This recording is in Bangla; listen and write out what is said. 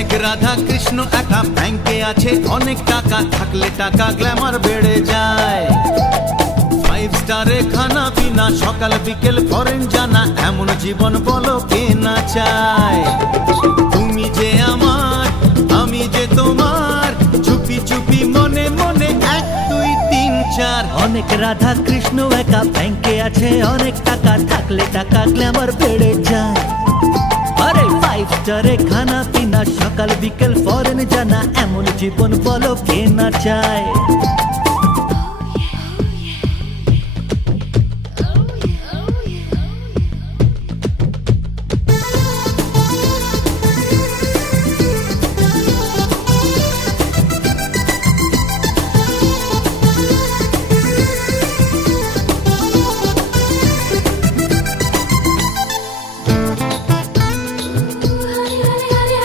অনেক রাধা কৃষ্ণ একা ব্যাংকে আছে অনেক টাকা, থাকলে টাকা গ্ল্যামার বেড়ে যায়। 5 স্টারে খানা পিনা, সকাল বিকেল ফরেন জানা, এমন জীবন বলো কে না চায়। তুমি যে আমার, আমি যে তোমার, চুপি চুপি মনে মনে 1 2 3 4। অনেক রাধা কৃষ্ণ একা ব্যাংকে আছে অনেক টাকা, থাকলে টাকা গ্ল্যামার বেড়ে যায়। আরে 5 স্টারে খানা পিনা, সকাল বিকেল ফরেন জানা, এমন জীবন বলো কে না চায়।